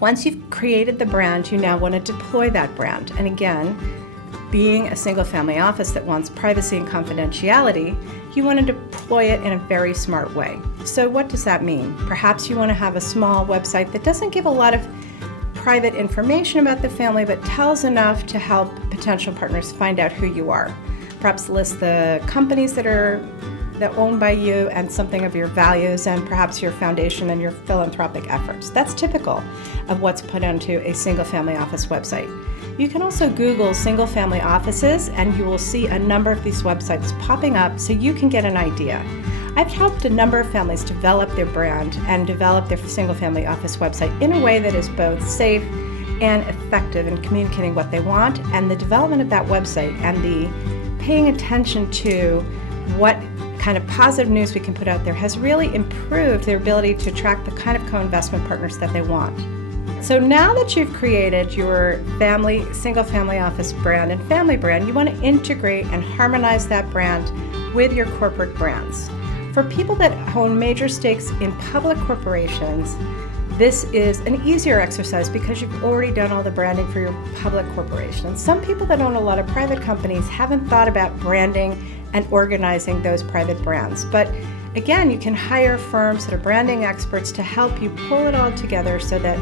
Once you've created the brand, you now want to deploy that brand. And again, being a single family office that wants privacy and confidentiality, you want to deploy it in a very smart way. So what does that mean? Perhaps you want to have a small website that doesn't give a lot of private information about the family, but tells enough to help potential partners find out who you are. Perhaps list the companies that are owned by you and something of your values and perhaps your foundation and your philanthropic efforts. That's typical of what's put onto a single family office website. You can also Google single family offices and you will see a number of these websites popping up so you can get an idea. I've helped a number of families develop their brand and develop their single family office website in a way that is both safe and effective in communicating what they want, and the development of that website and the paying attention to what kind of positive news we can put out there has really improved their ability to attract the kind of co-investment partners that they want. So now that you've created your single family office brand and family brand, you want to integrate and harmonize that brand with your corporate brands. For people that own major stakes in public corporations, this is an easier exercise because you've already done all the branding for your public corporation. Some people that own a lot of private companies haven't thought about branding and organizing those private brands. But again, you can hire firms that are branding experts to help you pull it all together so that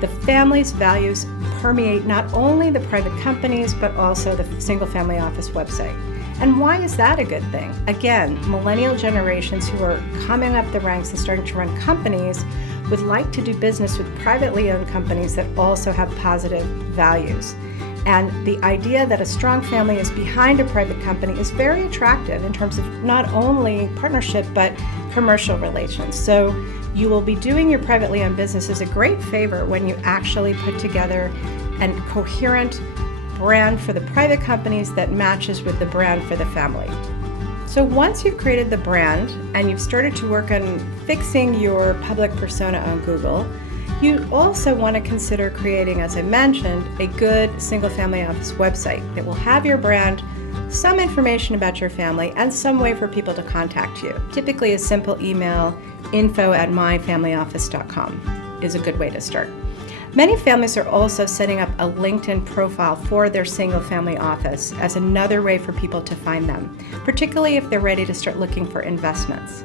the family's values permeate not only the private companies, but also the single family office website. And why is that a good thing? Again, millennial generations who are coming up the ranks and starting to run companies would like to do business with privately owned companies that also have positive values. And the idea that a strong family is behind a private company is very attractive in terms of not only partnership, but commercial relations. So you will be doing your privately owned businesses a great favor when you actually put together a coherent brand for the private companies that matches with the brand for the family. So once you've created the brand and you've started to work on fixing your public persona on Google, you also want to consider creating, as I mentioned, a good single family office website that will have your brand, some information about your family, and some way for people to contact you. Typically a simple email, info@myfamilyoffice.com is a good way to start. Many families are also setting up a LinkedIn profile for their single family office as another way for people to find them, particularly if they're ready to start looking for investments.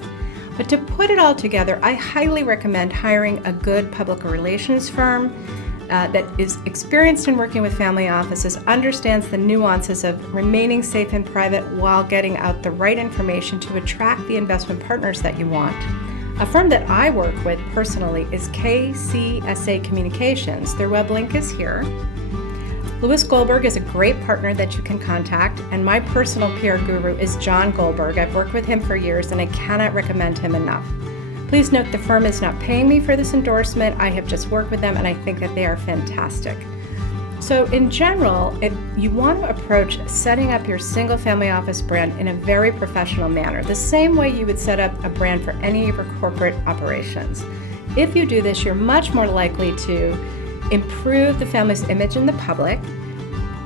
But to put it all together, I highly recommend hiring a good public relations firm that is experienced in working with family offices, understands the nuances of remaining safe and private while getting out the right information to attract the investment partners that you want. A firm that I work with personally is KCSA Communications. Their web link is here. Louis Goldberg is a great partner that you can contact, and my personal PR guru is John Goldberg. I've worked with him for years and I cannot recommend him enough. Please note the firm is not paying me for this endorsement. I have just worked with them and I think that they are fantastic. So in general, you want to approach setting up your single family office brand in a very professional manner, the same way you would set up a brand for any of your corporate operations. If you do this, you're much more likely to improve the family's image in the public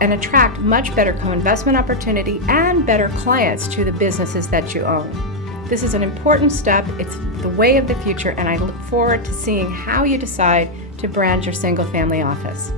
and attract much better co-investment opportunity and better clients to the businesses that you own. This is an important step. It's the way of the future, and I look forward to seeing how you decide to brand your single family office.